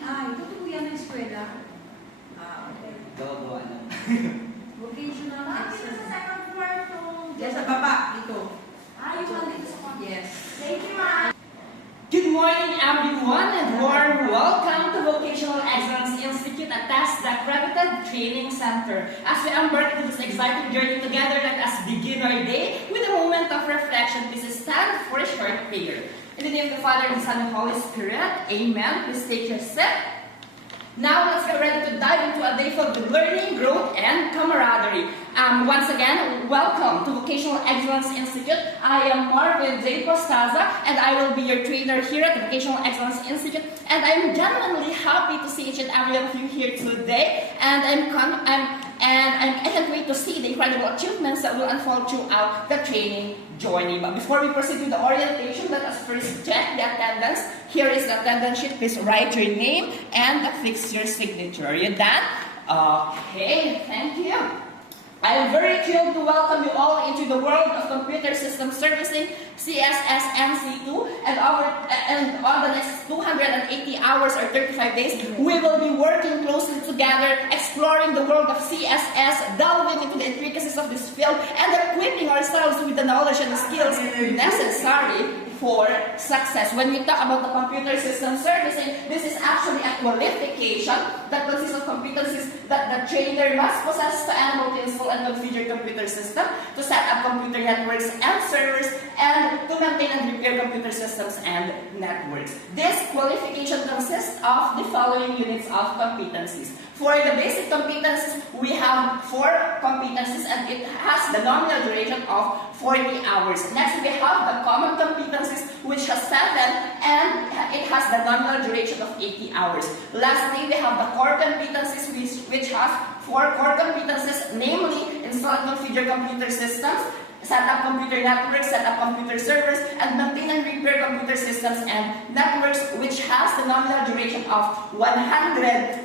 Ito po yan ang eskwela. Okay. Gawa-gawa lang. Vocational Dito sa excellence. second floor tong... Yes, sa baba, dito. Yung nandito sa mga. Yes. Thank you, ma'am. Good morning, everyone, and warm welcome to Vocational Excellence Institute, a test-accredited training center. As we embark on this exciting journey together, let us begin our day with a moment of reflection. Please stand for a short prayer. In the name of the Father, and the Son, and Holy Spirit, Amen. Please take your seat. Now let's get ready to dive into a day filled with learning, growth, and camaraderie. Once again, welcome to Vocational Excellence Institute. I am Marvin J. Postaza, and I will be your trainer here at the Vocational Excellence Institute. And I'm genuinely happy to see each and every one of you here today. And I can't wait to see the incredible achievements that will unfold throughout the training journey. But before we proceed with the orientation, let us first check the attendance. Here is the attendance sheet. Please write your name and affix your signature. Are you done? Okay, thank you. I am very thrilled to welcome you all into the world of computer system servicing, CSS-NC2, and on the next 280 hours or 35 days, we will be working closely together, exploring the world of CSS, delving into the intricacies of this field, and equipping ourselves with the knowledge and the skills necessary for success. When we talk about the computer system servicing, this is actually a qualification that consists of competencies that the trainer must possess to enable, to install, and configure computer system, to set up computer networks and servers, and to maintain and repair computer systems and networks. This qualification consists of the following units of competencies. For the basic competencies, we have 4 competencies, and it has the nominal duration of 40 hours. Next, we have the common competencies, which has 7, and it has the nominal duration of 80 hours. Lastly, we have the core competencies, which has 4 core competencies, namely install and configure computer systems, set up computer networks, set up computer servers, and maintain and repair computer systems and networks, which has the nominal duration of 160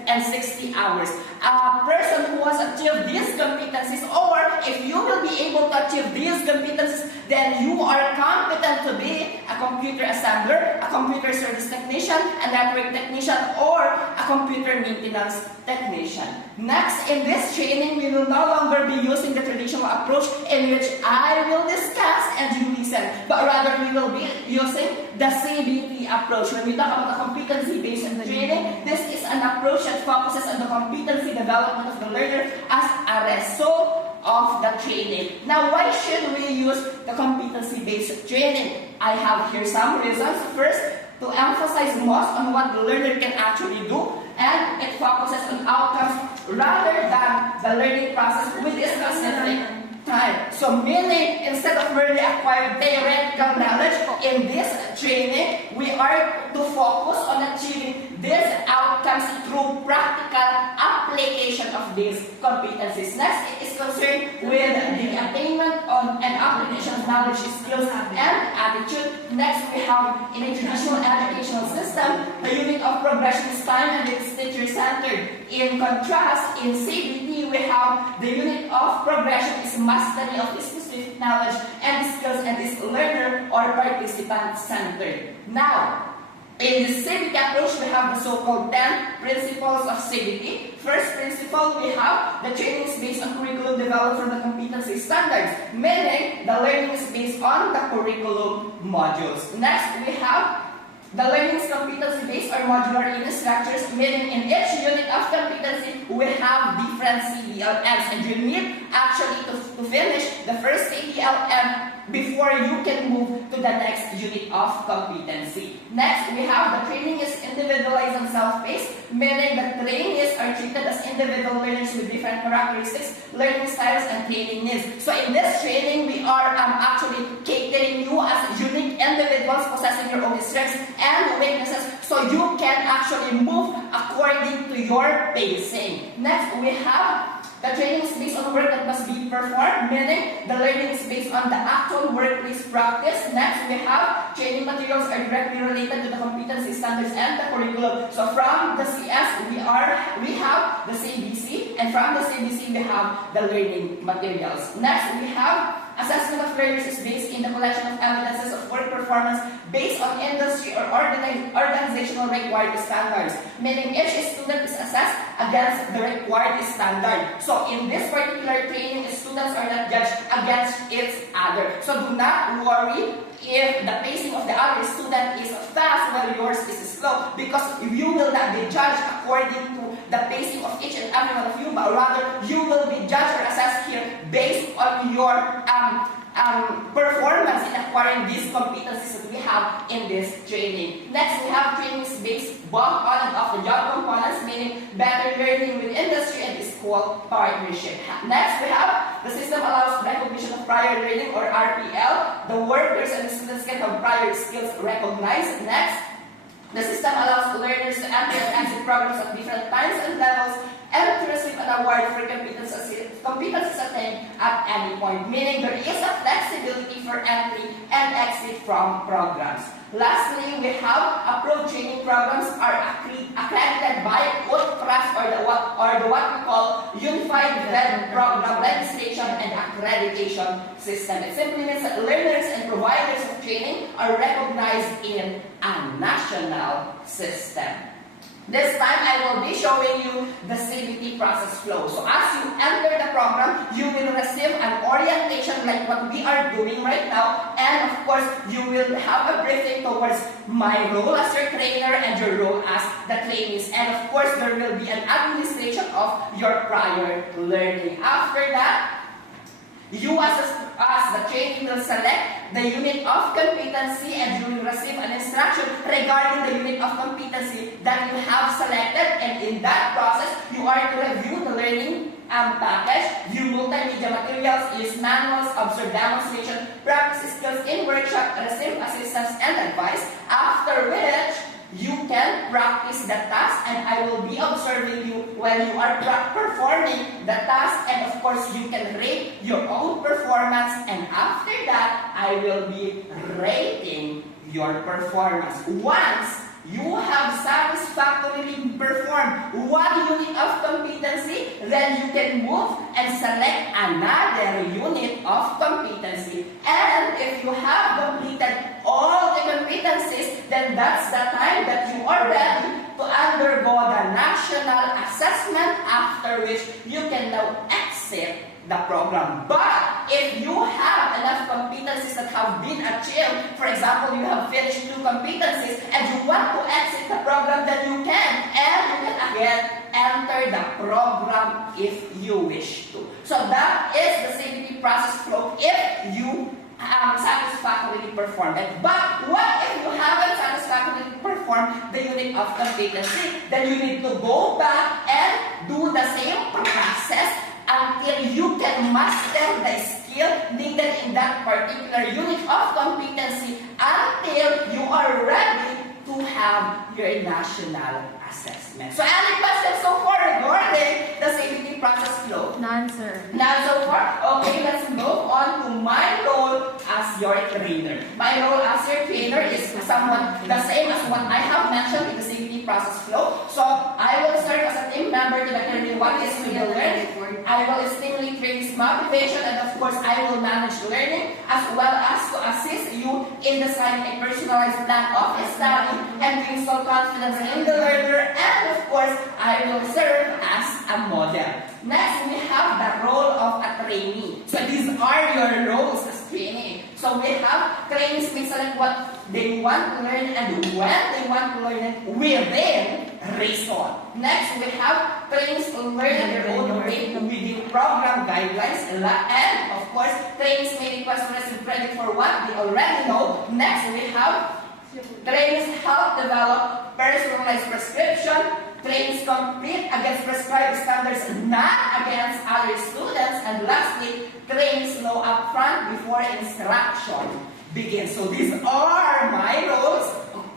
hours. A person who has achieved these competencies, or if you will be able to achieve these competencies, then you are competent to be a computer assembler, a computer service technician, a network technician, or a computer maintenance technician. Next, in this training, we will no longer be using the traditional approach in which I will discuss and you listen, but rather we will be using the CBT approach. When we talk about the competency-based training, this is an approach that focuses on the competency development of the learner as a result of the training. Now, why should we use the competency-based training? I have here some reasons. First, to emphasize most on what the learner can actually do, and it focuses on outcomes rather than the learning process with this specific time. So meaning, instead of merely acquiring theoretical knowledge, in this training, we are to focus on achieving these outcomes through practical application of these competencies. Next, it is concerned with the attainment on and application of knowledge, skills, and attitude. Next, we have in a traditional educational system, the unit of progression is time and it's teacher-centered. In contrast, in CBT, we have the unit of progression is mastery of specific knowledge and skills, and is learner or participant-centered. Now, in the CBT approach, we have the so-called 10 principles of CBT. First principle, we have the training is based on curriculum developed from the competency standards, meaning the learning is based on the curriculum modules. Next, we have the learning is competency-based or modular in structures, meaning in each unit of competency, we have different CDLMs, and you need actually to finish the first CDLM before you can move to the next unit of competency. Next, we have the training is individualized and self-paced, meaning the trainees are treated as individual learners with different characteristics, learning styles, and training needs. So in this training, we are actually catering you as unique individuals possessing your own strengths and weaknesses, so you can actually move according to your pacing. Next, we have the training is based on work that must be performed, meaning the learning is based on the actual workplace practice. Next, we have training materials are directly related to the competency standards and the curriculum. So from the CS, we have the CBC, and from the CBC, we have the learning materials. Next, we have Assessment of learners is based in the collection of evidences of work performance based on industry or organizational required standards, meaning each student is assessed against the required standard. So in this particular training, students are not judged against each other. So do not worry if the pacing of the other student is fast while yours is slow, because you will not be judged according to the pacing of each and every one of you, but rather you will be judged or assessed here based on your performance in acquiring these competencies that we have in this training. Next, we have trainings based both on and off the job components, meaning better learning with industry and school partnership. Next, we have the system allows recognition of prior learning or RPL. The workers and the students can have prior skills recognized. Next, the system allows learners to enter and exit programs at different times and levels and to receive an award for competencies attained at any point, meaning there is a flexibility for entry and exit from programs. Lastly, we have approved training programs are accredited by UTPRAS or the what we call Unified Program Registration and Accreditation System. It simply means that learners and providers of training are recognized in a national system. This time, I will be showing you the CBT process flow. So as you enter the program, you will receive an orientation like what we are doing right now. And of course, you will have a briefing towards my role as your trainer and your role as the trainees. And of course, there will be an administration of your prior learning. After that, you as the trainee will select the unit of competency and you will receive an instruction regarding the unit of competency that you have selected, and in that process, you are to review the learning package, view multimedia materials, use manuals, observe demonstration, practice skills in workshop, receive assistance and advice, after which you can practice the task and I will be observing you while you are performing the task, and of course you can rate your own performance, and after that I will be rating your performance. Once you have satisfactorily performed one unit of competency, then you can move and select another unit of competency. And if you have completed all the competencies, then that's the time that you are ready to undergo the national assessment, after which you can now exit the program. But if you have enough competencies that have been achieved, for example, you have finished 2 competencies and you want to exit the program, then you can, and you can again enter the program if you wish to. So that is the CBT process flow if you satisfactorily performed it. But what if you haven't satisfactorily performed the unit of competency? Then you need to go back and do the same process until you can master the skill needed in that particular unit of competency, until you are ready to have your national assessment. So any questions so far regarding the CBT process flow? None, sir. None so far? Okay, let's move on to my role as your trainer. My role as your trainer is somewhat the same as what I have mentioned in the CBT process flow. So I will serve as a team member to determine what is to be learned. I will stimulate trainees' motivation, and of course I will manage learning as well as to assist you in designing a personalized plan of study and to install confidence in the learner, and of course I will serve as a model. Next, we have the role of a trainee. So these are your roles as trainee. So we have trainees may select what they want to learn and when they want to learn it within reason. Next, we have trainees to learn at their own rate within program guidelines, and of course, trainees may request to receive credit for what they already know. Next, we have trainees help develop personalized prescription. Trainees compete against prescribed standards, not against other students. And lastly, trainees know upfront before instruction begins. So these are my roles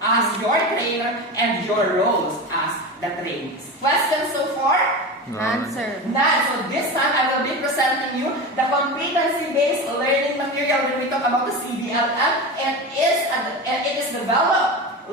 as your trainer and your roles as the trainees. Questions so far? None, sir. None. So this time I will be presenting you the competency-based learning material when we talk about the CDLM. It is developed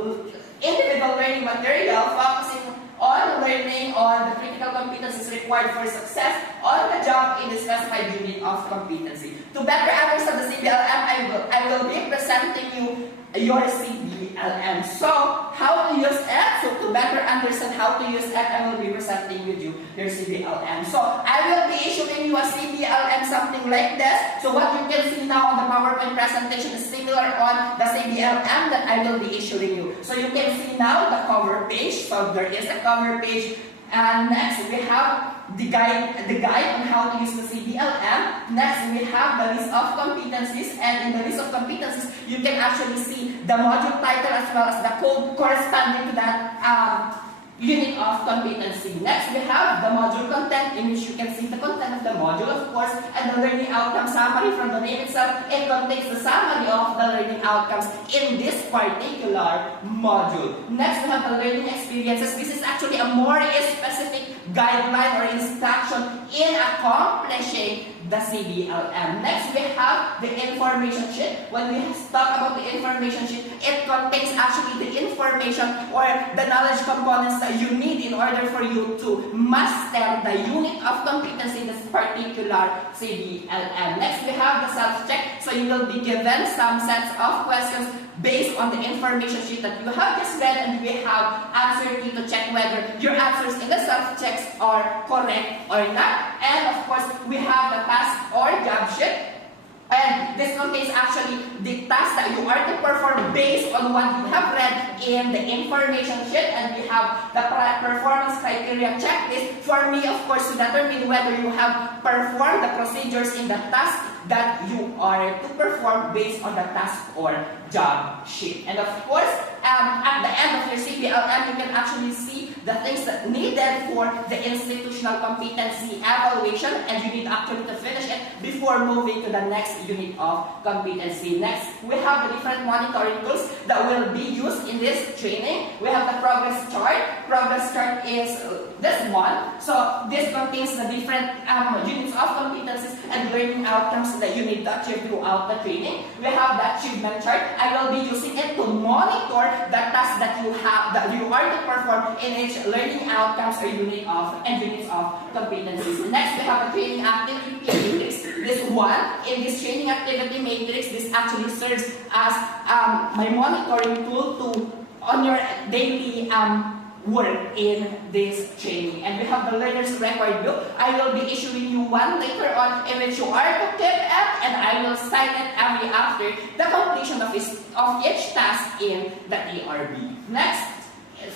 individual learning material focusing on on learning on the critical competencies required for success on the job in the specified unit of competency. To better understand the CBLM, I will be presenting you your CBLM. So, how to use it? So, to better understand how to use it, I will be presenting with you your CBLM. So, I will be issuing you a CBLM, something like this. So, what you can see now on the PowerPoint presentation is similar on the CBLM that I will be issuing you. So, you can see now the cover page. So, there is a cover page. And next, we have the guide on how to use the CBLM. Next, we have the list of competencies, and in the list of competencies, you can actually see the module title as well as the code corresponding to that unit of competency. Next, we have the module content, in which you can see the content of the module, of course, and the learning outcome summary. From the name itself, it contains the summary of the learning outcomes in this particular module. Next, we have the learning experiences. This is actually a more specific guideline or instruction in accomplishing the CBLM. Next, we have the information sheet. When we talk about the information sheet, it contains actually the information or the knowledge components that you need in order for you to master the unit of competency in this particular CBLM. Next, we have the self-check. So you will be given some sets of questions based on the information sheet that you have just read, and we have answer key to check whether your answers in the self-checks are correct or not. And of course, we have the task or job sheet. And this contains actually the task that you are to perform based on what you have read in the information sheet. And we have the performance criteria checklist for me, of course, to determine whether you have performed the procedures in the task that you are to perform based on the task or job sheet. And of course, at the end of your CBLM, you can actually see the things that needed for the institutional competency evaluation, and you need actually to finish it before moving to the next unit of competency. Next, we have the different monitoring tools that will be used in this training. We have the progress chart. Progress chart is this one. So this contains the different units of competencies and learning outcomes that you need to achieve throughout the training. We have the achievement chart. I will be using it to monitor the tasks that you are to perform in each learning outcomes or units of competencies. Next, we have a training activity matrix. This one, in this training activity matrix, this actually serves as my monitoring tool on your daily work in this training. And we have the learner's record book. I will be issuing you one later on in which you are to keep it, and I will sign it every after the completion of each task in the ARB. Next,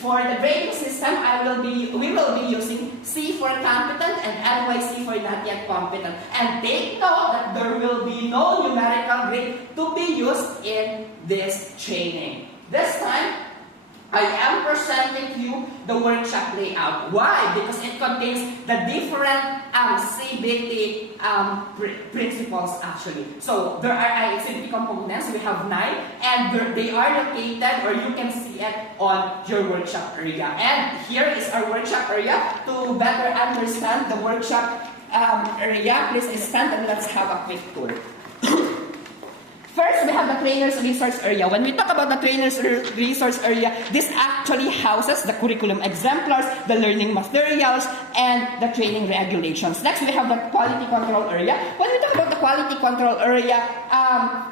for the grading system, we will be using C for competent and NYC for not yet competent. And take note that there will be no numerical grade to be used in this training. This time, I am presenting to you the workshop layout. Why? Because it contains the different CBT principles actually. So there are CBT components. We have 9, and they are located, or you can see it on your workshop area. And here is our workshop area. To better understand the workshop area, please stand and let's have a quick tour. First, we have the trainer's resource area. When we talk about the trainer's resource area, this actually houses the curriculum exemplars, the learning materials, and the training regulations. Next, we have the quality control area. When we talk about the quality control area,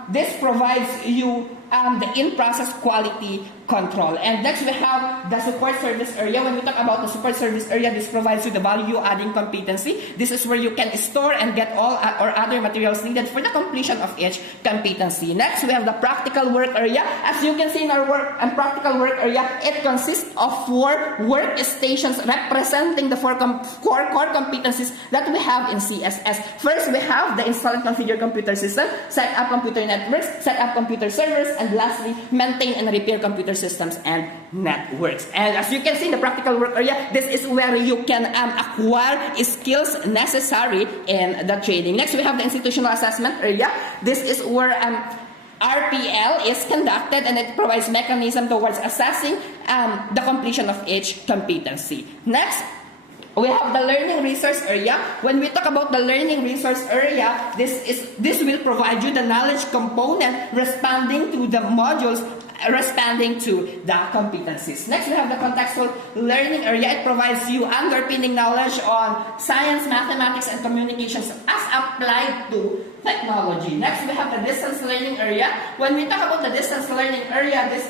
this provides you the in-process quality control. And next, we have the support service area. When we talk about the support service area, this provides you the value-adding competency. This is where you can store and get all or other materials needed for the completion of each competency. Next, we have the practical work area. As you can see in our practical work area, it consists of 4 workstations representing the 4 core competencies that we have in CSS. First, we have the install and configure computer system, set up computer networks, set up computer servers, and lastly, maintain and repair computer systems and networks. And as you can see in the practical work area, this is where you can acquire skills necessary in the training. Next, we have the institutional assessment area. This is where RPL is conducted, and it provides mechanism towards assessing the completion of each competency. Next, we have the learning resource area. When we talk about the learning resource area, this will provide you the knowledge component responding to the modules responding to the competencies. Next, we have the contextual learning area. It provides you underpinning knowledge on science, mathematics, and communications as applied to technology. Next, we have the distance learning area. When we talk about the distance learning area, this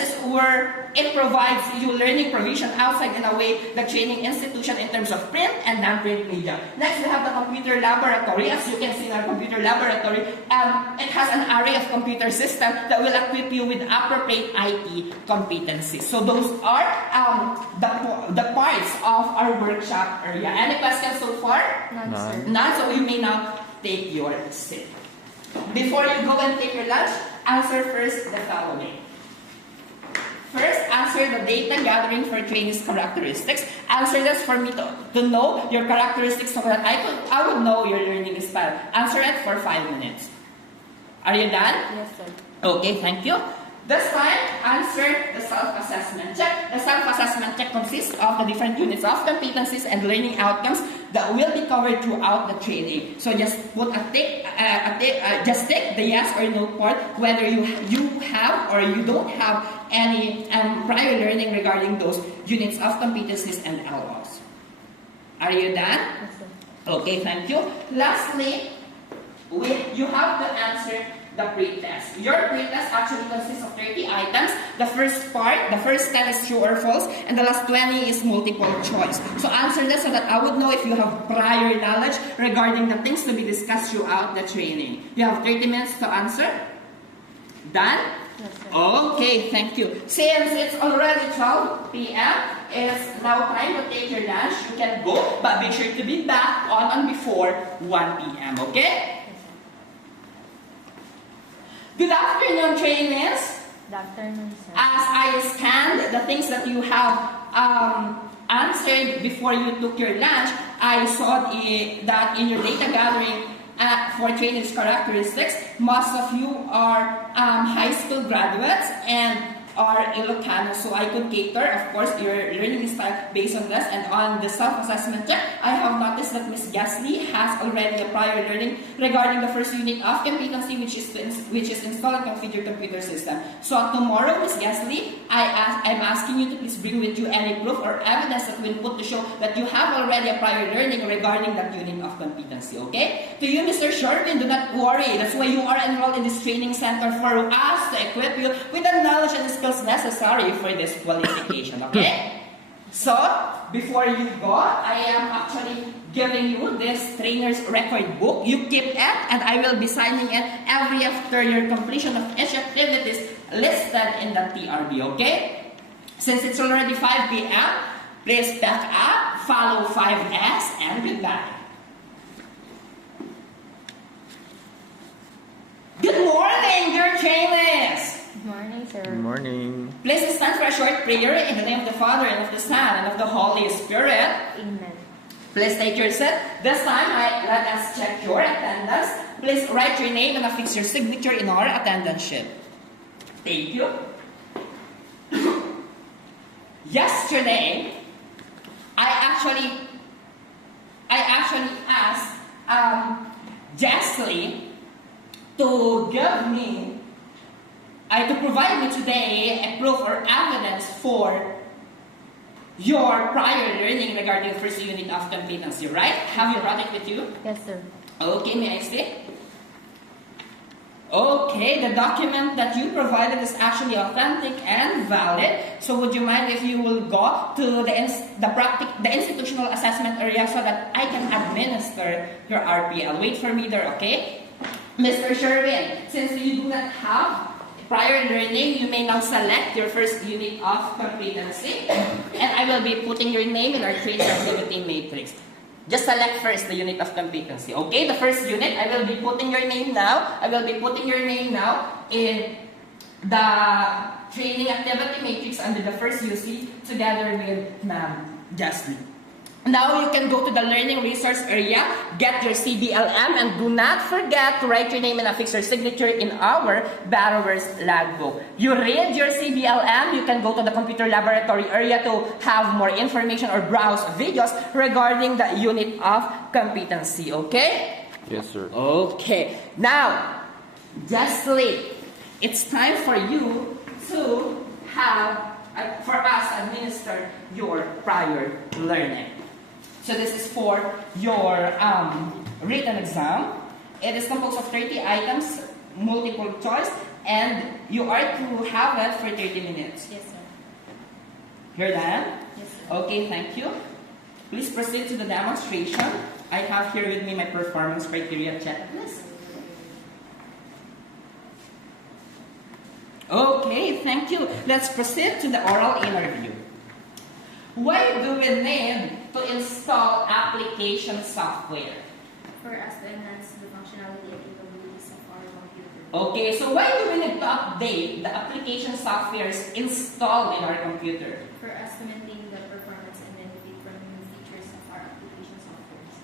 is where it provides you learning provision outside in a way the training institution in terms of print and non-print media. Next, we have the computer laboratory. As you can see in our computer laboratory, it has an array of computer systems that will equip you with appropriate IT competencies. So those are the parts of our workshop area. Any questions so far? None, sir. None, so you may now take your seat. Before you go and take your lunch, answer first the following. First, answer the data gathering for trainees characteristics. Answer this for me to know your characteristics so that I would know your learning style. Answer it for 5 minutes. Are you done? Yes, sir. Okay, thank you. This time, answer the self-assessment check. The self-assessment check consists of the different units of competencies and learning outcomes that will be covered throughout the training. So just put just take the yes or no part whether you have or you don't have any prior learning regarding those units of competencies and LOs. Are you done? Yes, sir. Okay, thank you. Lastly, you have to answer the pre-test. Your pre-test actually consists of 30 items. The first 10 is true or false, and the last 20 is multiple choice. So answer this so that I would know if you have prior knowledge regarding the things to be discussed throughout the training. You have 30 minutes to answer. Done? Yes, sir. Okay, thank you. Since it's already 12 p.m., it's now time to take your lunch. You can go, but make sure to be back on before 1 p.m., okay? Good afternoon, trainees. Good afternoon, sir. As I scanned the things that you have answered before you took your lunch, I saw that in your data gathering for trainees characteristics, most of you are high school graduates and are Ilocano. So I could cater, of course, your learning style based on this. And on the self-assessment check, I have noticed that Ms. Gasly has already a prior learning regarding the first unit of competency, which is install and configure computer system. So tomorrow, Ms. Gasly, I'm asking you to please bring with you any proof or evidence that will put to show that you have already a prior learning regarding that unit of competency, okay? To you, Mr. Sherwin, do not worry. That's why you are enrolled in this training center, for us to equip you with the knowledge and skills necessary for this qualification, okay? So, before you go, I am actually giving you this trainer's record book. You keep it, and I will be signing it every after your completion of each activities listed in the TRB, okay? Since it's already 5 p.m., please back up, follow 5S, and goodbye. Good morning, dear trainees! Good morning, sir. Good morning. Please stand for a short prayer in the name of the Father, and of the Son, and of the Holy Spirit. Amen. Please take your seat. This time, let us check your attendance. Please write your name and affix your signature in our attendance sheet. Thank you. Yesterday, I actually asked Jessley to give me to provide me today a proof or evidence for your prior learning regarding the first unit of competency, right? Have you brought it with you? Yes, sir. Okay, may I see? Okay, the document that you provided is actually authentic and valid. So would you mind if you will go to the institutional assessment area so that I can administer your RPL? Wait for me there, okay? Mr. Sherwin, since you do not have prior learning, you may now select your first unit of competency. And I will be putting your name in our training activity matrix. Just select first the unit of competency. Okay, the first unit, I will be putting your name now. I will be putting your name now in the training activity matrix under the first UC together with Ma'am Jasmine. Now you can go to the learning resource area, get your CBLM, and do not forget to write your name and affix your signature in our borrower's logbook. You read your CBLM, you can go to the computer laboratory area to have more information or browse videos regarding the unit of competency, okay? Yes, sir. Okay. Now, Jessley, it's time for you to have, for us to administer your prior learning. So this is for your written exam. It is composed of 30 items, multiple choice, and you are to have it for 30 minutes. Yes, sir. You're done? Yes, sir. Okay, thank you. Please proceed to the demonstration. I have here with me my performance criteria checklist. Okay, thank you. Let's proceed to the oral interview. Why do we need to install application software? For us to enhance the functionality and capabilities of our computer. Okay, so why do we need to update the application softwares installed in our computer? For us to maintain the performance and benefit from new features of our application softwares.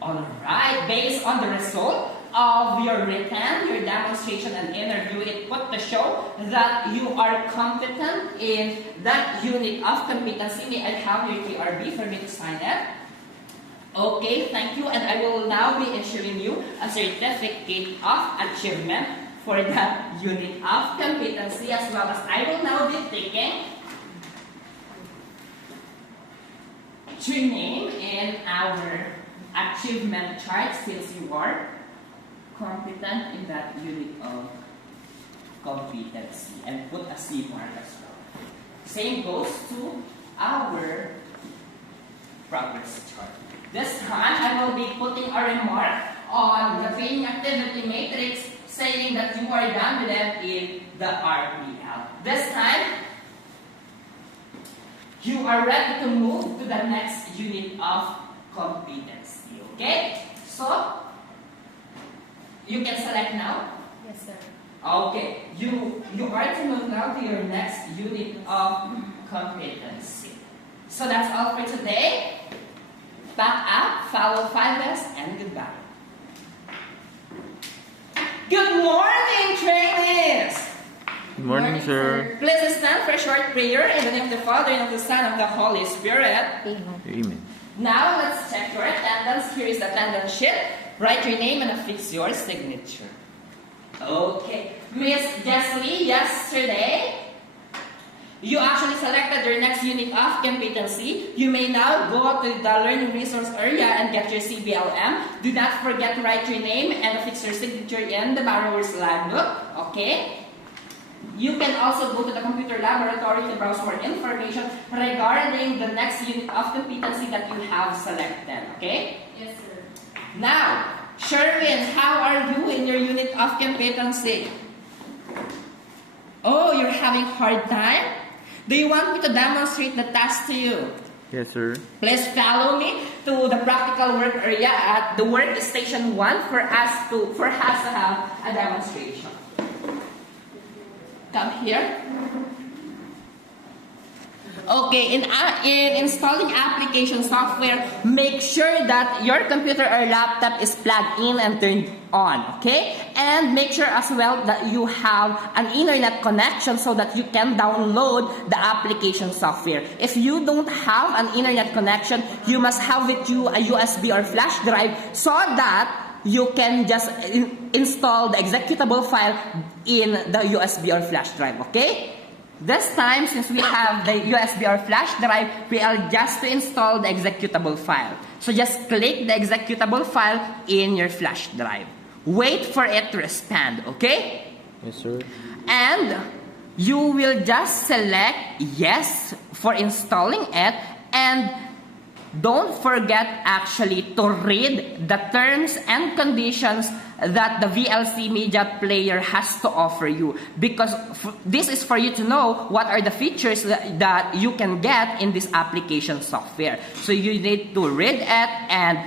Alright, based on the result of your written, your demonstration and interview, it put to show that you are competent in that unit of competency. May I have your TRB for me to sign it? Okay, thank you. And I will now be issuing you a certificate of achievement for that unit of competency, as well as I will now be taking your name in our achievement chart since you are competent in that unit of competency, and put a C mark as well. Same goes to our progress chart. This time, I will be putting a remark on the training activity matrix saying that you are done with it in the RPL. This time, you are ready to move to the next unit of competency. Okay? So, you can select now. Yes, sir. Okay. You are to move now to your next unit of competency. So that's all for today. Back up, follow 5S, and goodbye. Good morning, trainees! Good morning, sir. Please stand for a short prayer in the name of the Father, and of the Son, and of the Holy Spirit. Amen. Amen. Now, let's check your attendance. Here is the attendance sheet. Write your name and affix your signature. Okay. Miss Jessie, yesterday, you actually selected your next unit of competency. You may now go to the learning resource area and get your CBLM. Do not forget to write your name and affix your signature in the borrower's logbook. Okay? You can also go to the computer laboratory to browse more information regarding the next unit of competency that you have selected. Okay? Yes, sir. Now, Sherwin, how are you in your unit of competency? Oh, you're having hard time? Do you want me to demonstrate the task to you? Yes, sir. Please follow me to the practical work area at the workstation 1 for us to have a demonstration. Come here. Okay, in installing application software, make sure that your computer or laptop is plugged in and turned on, okay? And make sure as well that you have an internet connection so that you can download the application software. If you don't have an internet connection, you must have with you a USB or flash drive so that you can just install the executable file in the USB or flash drive, okay? This time, since we have the USB or flash drive, we are just to install the executable file. So just click the executable file in your flash drive. Wait for it to respond, okay? Yes, sir. And you will just select yes for installing it, and don't forget actually to read the terms and conditions that the VLC Media Player has to offer you, because this is for you to know what are the features that you can get in this application software. So you need to read it and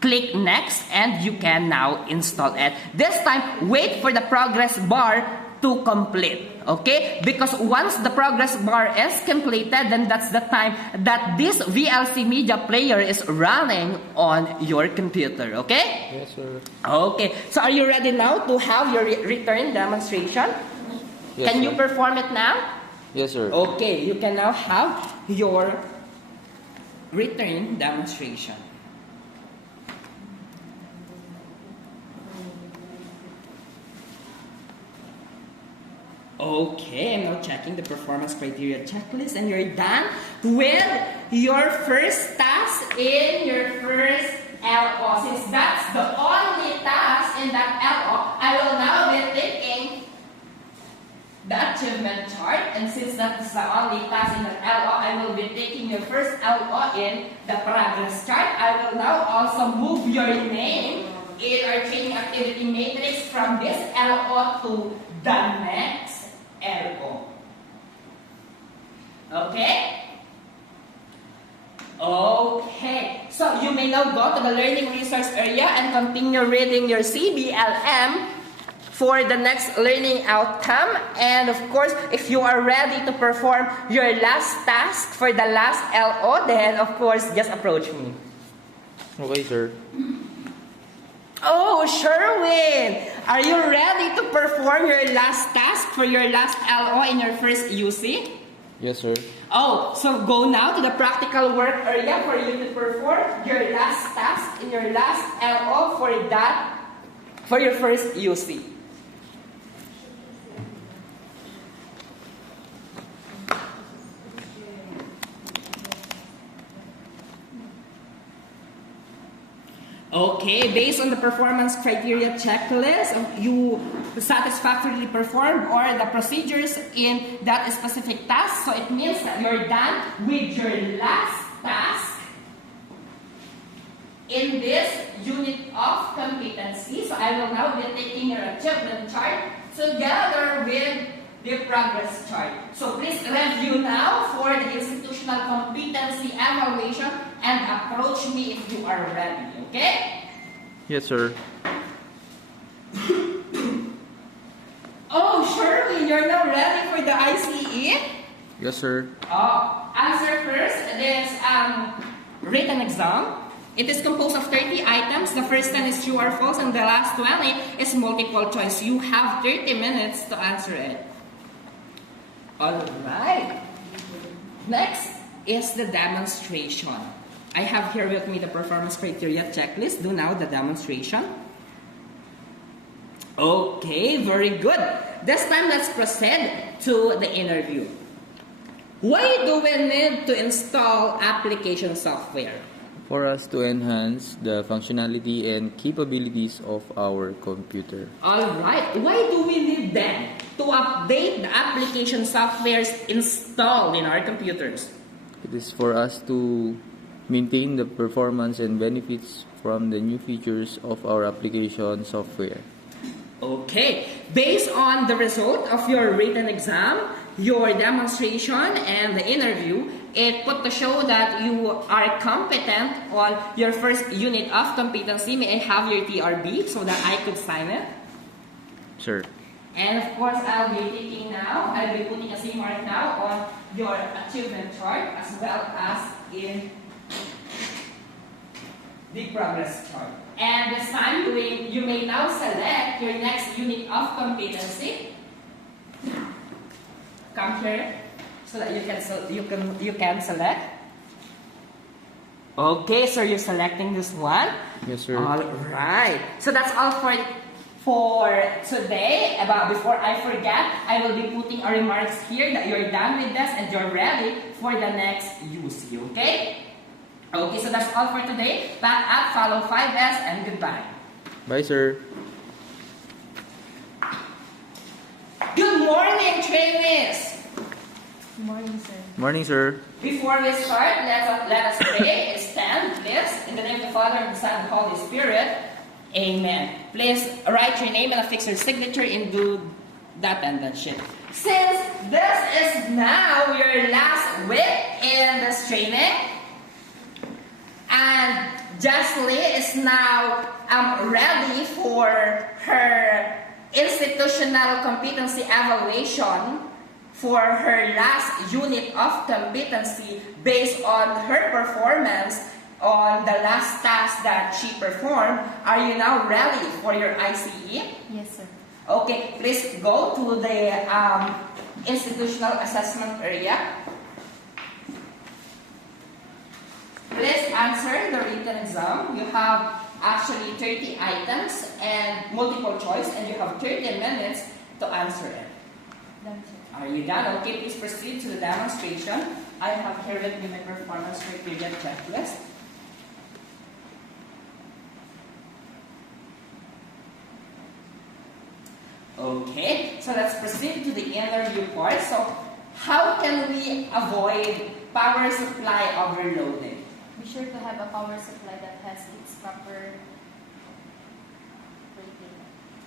click next, and you can now install it. This time, wait for the progress bar to complete, okay? Because once the progress bar is completed, then that's the time that this VLC Media Player is running on your computer, okay? Yes, sir. Okay, so are you ready now to have your return demonstration? Yes, Can you sir. perform it now? Yes, sir. Okay, you can now have your return demonstration. Okay, I'm now checking the performance criteria checklist, and you're done with your first task in your first LO. Since that's the only task in that LO, I will now be taking the achievement chart, and since that is the only task in that LO, I will be taking your first LO in the progress chart. I will now also move your name in our training activity matrix from this LO to the next LO. Okay? Okay. So you may now go to the learning resource area and continue reading your CBLM for the next learning outcome. And of course, if you are ready to perform your last task for the last LO, then of course, just approach me. Okay, sir. Oh, Sherwin! Are you ready to perform your last task for your last LO in your first UC? Yes, sir. Oh, so go now to the practical work area for you to perform your last task in your last LO for your first UC. Okay, based on the performance criteria checklist, you satisfactorily performed or the procedures in that specific task. So it means that you're done with your last task in this unit of competency. So I will now be taking your achievement chart together with the progress chart. So please review now for the institutional competency evaluation and approach me if you are ready, okay? Yes, sir. Oh, Shirley, you're now ready for the ICE? Yes, sir. Answer first this written exam. It is composed of 30 items. The first 10 is true or false, and the last 20 is multiple choice. You have 30 minutes to answer it. Alright. Next is the demonstration. I have here with me the performance criteria checklist. Do now the demonstration. Okay, very good. This time, let's proceed to the interview. Why do we need to install application software? For us to enhance the functionality and capabilities of our computer. Alright, why do we need then to update the application softwares installed in our computers? It is for us to maintain the performance and benefits from the new features of our application software. Okay, based on the result of your written exam, your demonstration, and the interview, it put to show that you are competent on your first unit of competency. May I have your TRB so that I could sign it? Sir. And of course, I'll be putting a C mark now on your achievement chart as well as in the progress chart. And this time, you may now select your next unit of competency. Come here so that you can select. Okay, so you're selecting this one. Yes, sir. All right. So that's all for today. But before I forget, I will be putting a remarks here that you're done with this and you're ready for the next UC. Okay? Okay, so that's all for today. Back up, follow 5S, and goodbye. Bye, sir. Good morning, trainees! Good morning, sir. Morning, sir. Before we start, let us pray. Stand, please. In the name of the Father, and the Son, and the Holy Spirit. Amen. Please write your name and affix your signature into the attendance sheet. Since this is now your last week in this training, and Jasly is now ready for her institutional competency evaluation for her last unit of competency based on her performance on the last task that she performed. Are you now ready for your ICE? Yes, sir. Okay, please go to the institutional assessment area. Please answer the written exam. You have actually 30 items and multiple choice, and you have 30 minutes to answer it. Done, sir. Are you done? Okay, please proceed to the demonstration. I have here with me my performance criteria checklist. Okay, so let's proceed to the interview part. So, how can we avoid power supply overloading? Be sure to have a power supply that has its proper rating.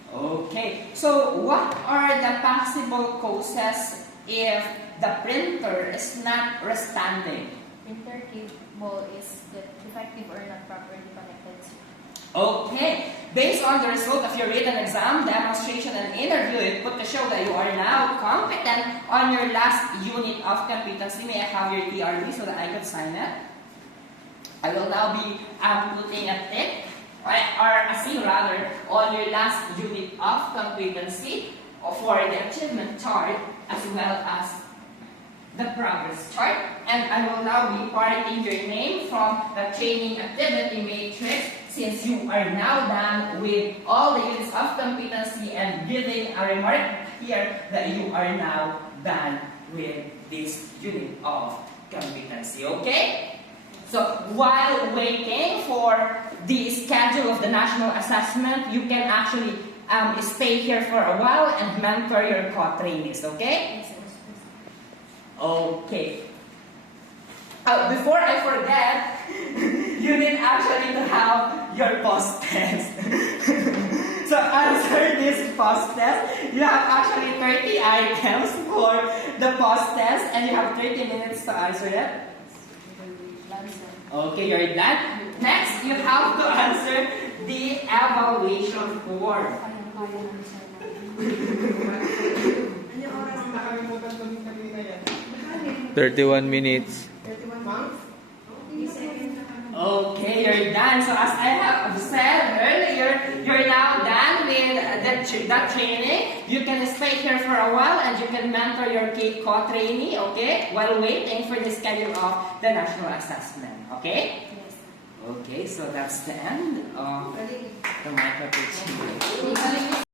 Okay, so what are the possible causes if the printer is not responding? Printer cable is defective or not properly connected, sir. Okay, based on the result of your written exam, demonstration, and interview, it put to show that you are now competent on your last unit of competency. May I have your TRD so that I could sign it? I will now be putting a tick, or a C rather, on your last unit of competency for the achievement chart as well as the progress chart. And I will now be parting your name from the training activity matrix since you are now done with all the units of competency and giving a remark here that you are now done with this unit of competency. Okay? So while waiting for the schedule of the national assessment, you can actually stay here for a while and mentor your co-trainees. Okay? Yes, sir. Okay. Before I forget, you need actually to have your post test. So answer this post test. You have actually 30 items for the post test and you have 30 minutes to answer it. Done, sir. Okay, you're done. Next, you have to answer the evaluation form. Kaya namin, sir. Ano yung oras? Nakalimutan ko yung kanina yan. 31 minutes. 31 months? Okay, second na kami. Okay, you're done. So as I have said earlier, you're now done with that training. You can stay here for a while and you can mentor your co-trainee, okay, while waiting for the schedule of the national assessment, okay? Yes. Okay, so that's the end of